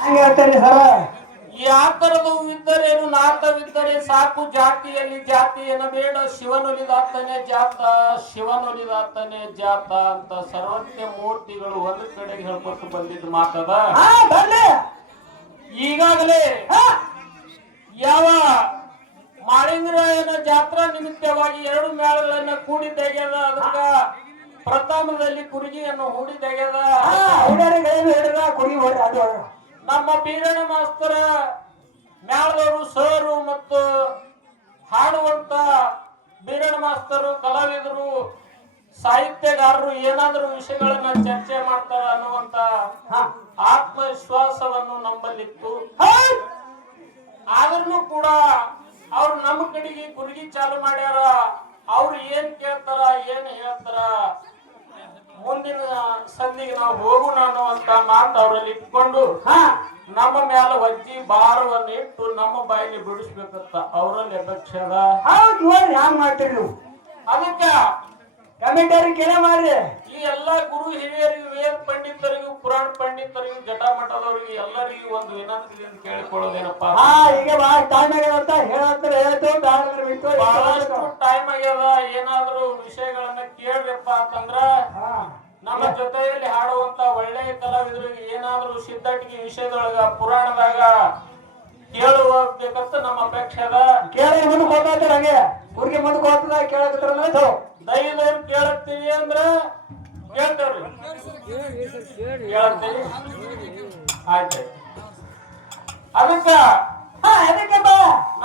ಹಂಗೆ ಹೇಳ್ತಾರೆ ಸರ ಯಾತರದು ಇದ್ದರೇನು ನಾತವಿದ್ದರೆ ಸಾಕು ಜಾತಿಯಲ್ಲಿ ಜಾತಿಯನ ಬೇಡ ಶಿವನೊಲಿದಾತನೇ ಜಾತ ಶಿವನೊಲಿದಾತನೇ ಜಾತ ಅಂತ ಸರ್ವಜ್ಞ ಮೂರ್ತಿಗಳು ಒಂದು ಕಡೆಗೆ ಹೇಳ್ಕೊಟ್ಟು ಬಂದಿದ್ದು ಮಾತದ? ಈಗಾಗಲೇ ಯಾವ ಮಾಳಿಂಗರಾಯನ ಜಾತ್ರಾ ನಿಮಿತ್ತವಾಗಿ ಎರಡು ಮೇಳಗಳನ್ನ ಕೂಡಿ ತೆಗೆದ ಅದಕ್ಕ ಪ್ರಥಮದಲ್ಲಿ ಕುರುಗಿಯನ್ನು ಹೂಡಿ ತೆಗೆದ. ಏನು ಹೋಗ್ರಿ ಅದು ನಮ್ಮ ಬೀರಣ ಮಾಸ್ತರ ಮ್ಯಾಲವರು ಸರು ಮತ್ತು ಹಾಡುವಂತ ಬೀರಣ ಮಾಸ್ತರು ಕಲಾವಿದರು ಸಾಹಿತ್ಯಗಾರರು ಏನಾದರೂ ವಿಷಯಗಳನ್ನ ಚರ್ಚೆ ಮಾಡ್ತಾರ ಅನ್ನುವಂತ ಆತ್ಮವಿಶ್ವಾಸವನ್ನು ನಮ್ಮಲ್ಲಿತ್ತು ಆದ್ರೂ ಕೂಡ ಅವ್ರು ನಮ್ಮ ಕಡೆಗೆ ಕುರುಗಿ ಚಾಲು ಮಾಡ್ಯಾರ. ಅವ್ರು ಏನ್ ಕೇಳ್ತಾರ ಏನ್ ಹೇಳ್ತಾರ ಮುಂದಿನ ಸಂಧಿಗೆ ನಾವು ಹೋಗೋಣ ಅನ್ನುವಂತ ಮಾತು ಅವರಲ್ಲಿ ಇಟ್ಕೊಂಡು ಹಾ. ನಮ್ಮ ಮ್ಯಾಲ ಒತ್ತಿ ಭಾರವನ್ನು ಇಟ್ಟು ನಮ್ಮ ಬಾಯಿಲಿ ಬಿಡಿಸ್ಬೇಕಂತ ಅವರಲ್ಲಿ ಅಪೇಕ್ಷದ ಹೌದು ನೋಡ್ರಿ ಮಾಡ್ತೀರಿ ನೀವು. ಅದಕ್ಕ ಕಮೆಂಟರಿ ಕೇಳೇ ಮಾಡ್ರಿ. ಈ ಎಲ್ಲಾ ಗುರು ಹಿರಿಯರಿಗೂ ವೇದ ಪಂಡಿತರಿಗೂ ಪುರಾಣ ಪಂಡಿತರಿಗೂ ಜಟಾಮಠದವರಿಗೆ ಎಲ್ಲರಿಗೂ ಒಂದು ವಿನಂತಿಯನ್ನು ಕೇಳಿಕೊಳ್ಳೋದೇನಪ್ಪ ಹಾ ಈಗ ಬಹಳ ಟೈಮ್ ಆಗ್ಯದ ಅಂತ ಹೇಳತ್ತಾರೆ ಹೇಳ್ತು ಬಿಟ್ಟು ಬಹಳಷ್ಟು ಟೈಮ್ ಆಗ್ಯದ ಏನಾದ್ರೂ ವಿಷಯಗಳನ್ನ ಕೇಳ್ರಪ್ಪ ಅಂತಂದ್ರ ನಮ್ಮ ಜೊತೆಯಲ್ಲಿ ಹಾಡುವಂತ ಒಳ್ಳೆಯ ಕಲಾವಿದರಿಗೆ ಏನಾದ್ರೂ ಸಿದ್ಧಟಿಗೆ ವಿಷಯದೊಳಗ ಪುರಾಣದಾಗ ಕೇಳುವಬೇಕಂತ ನಮ್ಮ ಅಪೇಕ್ಷೆ ಅದ. ಕೇಳಿ ಮುಂದಕ್ಕೆ ಹೋಗ್ತಾ ಹಂಗೆ. ಊರಿಗೆ ಮುಂದಕ್ಕೆ ಹೋಗ್ತದ ಕೇಳಕತ್ತಾರ ದಯವಿಟ್ಟು ಕೇಳತ್ತೀವಿ ಅಂದ್ರ ಕೇಳ್ತೇವ್ರಿ ಕೇಳತ್ತೀವಿ ಆಯ್ತು. ಅದಕ್ಕ ಹಾ ಅದಕ್ಕೆ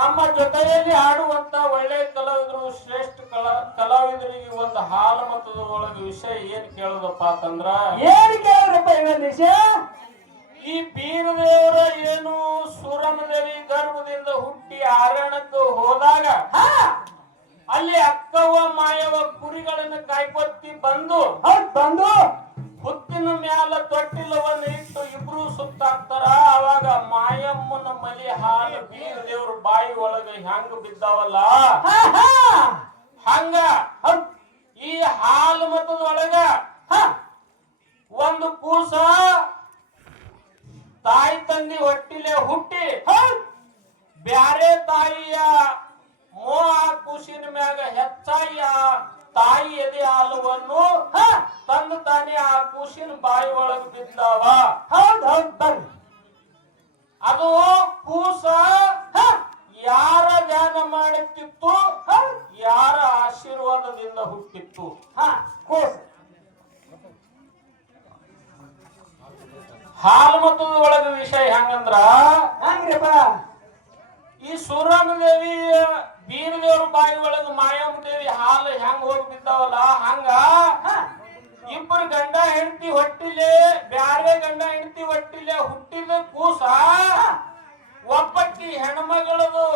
ನಮ್ಮ ಜೊತೆಯಲ್ಲಿ ಆಡುವಂತ ಒಳ್ಳೆ ಕಲಾವಿದರು ಶ್ರೇಷ್ಠ ಕಲಾ ಕಲಾವಿದರಿಗೆ ಒಂದು ಹಾಲು ಮತದ ಒಳಗೆ ವಿಷಯ ಏನ್ ಕೇಳೋದಪ್ಪ ಅಂತಂದ್ರ ಏನ್ ಕೇಳೋದಪ್ಪ ವಿಷಯ? ಈ ಬೀರದೇವರ ಏನು ಸೂರಮದೇವಿ ಗರ್ಭದಿಂದ ಹುಟ್ಟಿ ಆರಣಕ್ಕೆ ಹೋದಾಗ ಅಲ್ಲಿ ಅಕ್ಕವ ಮಾಯವ ಕುರಿಗಳನ್ನ ಕಾಯ್ಕೊತ್ತಿ ಬಂದು ಬಂದು ಹುತ್ತಿನ ಮ್ಯಾಲ ತೊಟ್ಟಿಲವನ್ನು ಇಟ್ಟು ಬಾಯಿ ಒಳಗ ಹೆಂಗ ಬಿದ್ದಾವಲ್ಲ? ಹಂಗ. ಈ ಹಾಲು ಮತದೊಳಗ ಹಾ. ಒಂದು ಕೂಸ ತಾಯಿ ತಂದಿ ಹೊಟ್ಟಿಲೆ ಹುಟ್ಟಿ ಬ್ಯಾರೆ ತಾಯಿಯ ಮೋಹ ಕೂಸಿನ ಮ್ಯಾಗ ಹೆಚ್ಚಾಗಿ ಆ ತಾಯಿ ಎದೆ ಹಾಲುವನ್ನು ಹಾ. ತಂದು ತಾನೇ ಆ ಕೂಸಿನ ಬಾಯಿ ಒಳಗೆ ಬಿದ್ದಾವ. ಹೌದ್ ಹೌದ್ ಬರ್ರಿ. ಅದು ಕೂಸ ಯಾರ ಧ್ಯಾನ ಮಾಡುತ್ತಿತ್ತು ಯಾರ ಆಶೀರ್ವಾದದಿಂದ ಹುಟ್ಟಿತ್ತು? ಹಾ ಕೋಸ್ ಹಾಲು ಮತ್ತು ಒಳಗ ವಿಷಯ ಹೆಂಗಂದ್ರ ಹಂಗ್ರಪ್ಪ. ಈ ಸೂರಮದೇವಿ ಬೀರದೇವ್ರ ಬಾಯಿ ಒಳಗ ಮಾಯಮ್ಮ ದೇವಿ ಹಾಲು ಹೆಂಗ್ ಹೋಗಿ ಬಿದ್ದಾವಲ್ಲ ಹಂಗ ಇಬ್ಬರು ಗಂಡ ಹೆಂಡತಿ ಹೊಟ್ಟಿಲೆ ಬ್ಯಾರೆ ಗಂಡ ಹೆಂಡತಿ ಹೊಟ್ಟಿಲೆ ಹುಟ್ಟಿದ ಕೂಸ ಒಬ್ಬಕ್ಕಿ ಹೆಣ್ಮಗಳದು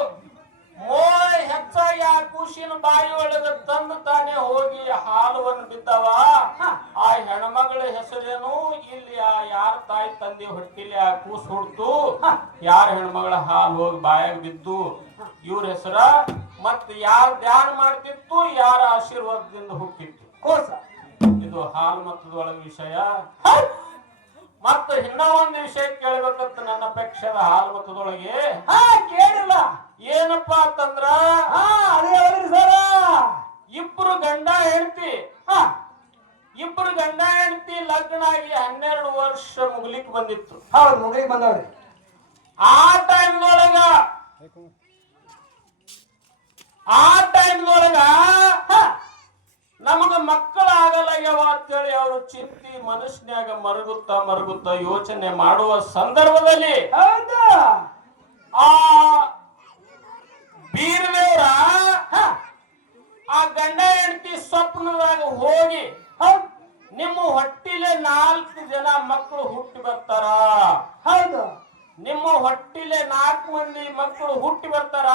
ಮೋಹ ಹೆಚ್ಚಾಗಿ ಆ ಕೂಸಿನ ಬಾಯಿ ಒಳಗ ತಂದು ತಾನೇ ಹೋಗಿ ಹಾಲುವನ್ನು ಬಿದ್ದವ ಹಾ. ಆ ಹೆಣ್ಮಗಳ ಹೆಸರೇನು? ಇಲ್ಲಿ ಆ ಯಾರ ತಾಯಿ ತಂದೆ ಹೊಟ್ಟಿಲಿ ಆ ಕೂಸು ಹುಡ್ತು. ಯಾರ ಹೆಣ್ಮಗಳ ಹಾಲು ಹೋಗಿ ಬಾಯಾಗ ಬಿದ್ದು ಇವ್ರ ಹೆಸರ ಮತ್ ಯಾರ ಧ್ಯಾನ ಮಾಡ್ತಿತ್ತು ಯಾರ ಆಶೀರ್ವಾದದಿಂದ ಹುಟ್ಟಿತ್ತು. ಇದು ಹಾಲು ಮತ್ತದೊಳಗ ವಿಷಯ. ಮತ್ತ ಇನ್ನ ಒಂದು ವಿಷಯ ಕೇಳ್ಬೇಕಂತ ನನ್ನ ಪಕ್ಷದ ಹಾಲು ಮತದೊಳಗೆ ಹಾ ಕೇಳಿಲ್ಲ. ಏನಪ್ಪಾ ಅಂತಂದ್ರ ಇಬ್ರು ಗಂಡ ಹೆಂಡತಿ. ಹಾ ಇಬ್ರು ಗಂಡ ಹೆಂಡತಿ ಲಗ್ನ ಆಗಿ ಹನ್ನೆರಡು ವರ್ಷ ಮುಗ್ಲಿಕ್ ಬಂದಿತ್ತು. ಹೌದು ಮುಗಿಗೆ ಬಂದವ್ರಿ. ಆ ಟೈಮ್ನೊಳಗ ಆ ಟೈಮ್ನೊಳಗ ನಮಗ ಮಕ್ಕಳ ಆಗಲಾಗ್ಯವ ಅಂತೇಳಿ ಅವರು ಚಿಂತಿ ಮನುಷ್ಯನಾಗ ಮರುಗುತ್ತಾ ಮರುಗುತ್ತಾ ಯೋಚನೆ ಮಾಡುವ ಸಂದರ್ಭದಲ್ಲಿ ಆ ಬೀರದೇವ್ರ ಹಾ ಆ ಗಂಡ ಹೆಂಡತಿ ಸ್ವಪ್ನದಾಗ ಹೋಗಿ ಹೌದ್ ನಿಮ್ಮ ಹೊಟ್ಟಿಲೆ ನಾಲ್ಕು ಜನ ಮಕ್ಕಳು ಹುಟ್ಟಿ ಬರ್ತಾರ ಹೌದು ನಿಮ್ಮ ಹೊಟ್ಟಿಲೆ ನಾಲ್ಕು ಮಂದಿ ಮಕ್ಕಳು ಹುಟ್ಟಿ ಬರ್ತಾರ?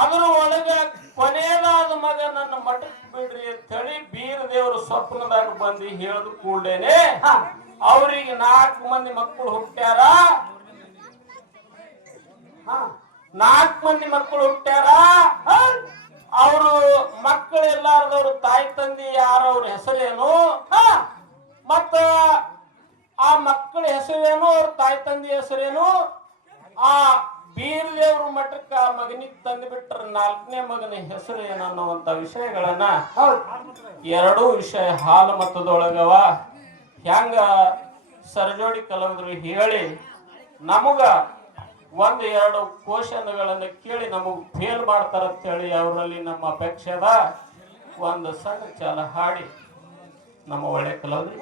ಅದ್ರ ಒಳಗೆ ಕೊನೆಯದಾದ ಮಗ ನನ್ನ ಮಠಕ್ ಬಿಡ್ರಿ ಅಂತೇಳಿ ಬೀರ ದೇವರು ಸ್ವಪ್ನದಾಗ ಬಂದು ಹೇಳಿದ ಕೂಡಲೇನೆ ಅವರಿಗೆ ನಾಲ್ಕು ಮಂದಿ ಮಕ್ಕಳು ಹುಟ್ಟ್ಯಾರ? ಹಾ. ನಾಲ್ಕು ಮಂದಿ ಮಕ್ಕಳು ಹುಟ್ಟ್ಯಾರ? ಅವರು ಮಕ್ಕಳು ಎಲ್ಲಾರದವ್ರು ತಾಯಿ ತಂದೆ ಯಾರ ಅವ್ರ ಹೆಸರೇನು? ಹಾ. ಮತ್ತ ಆ ಮಕ್ಕಳ ಹೆಸರೇನು ಅವ್ರ ತಾಯಿ ತಂದೆ ಹೆಸರೇನು? ಆ ಬೀರ್ಲೇವ್ರ ಮಠಕ್ಕ ಮಗನಿಗೆ ತಂದು ಬಿಟ್ಟರೆ ನಾಲ್ಕನೇ ಮಗನ ಹೆಸರು ಏನನ್ನುವಂತ ವಿಷಯಗಳನ್ನ ಎರಡೂ ವಿಷಯ ಹಾಲು ಮತದೊಳಗವ ಹೆಂಗ ಸರಜೋಡಿ ಕಲಾವಿದರು ಹೇಳಿ ನಮಗ ಒಂದು ಎರಡು ಕ್ವಶನ್ಗಳನ್ನ ಕೇಳಿ ನಮಗ್ ಫೇಲ್ ಮಾಡ್ತಾರಂತ ಹೇಳಿ ಅವರಲ್ಲಿ ನಮ್ಮ ಅಪೇಕ್ಷದ ಒಂದು ಸಣ್ಣ ಚಾಲ ಹಾಡಿ ನಮ್ಮ ಒಳ್ಳೆ. ಹೌದು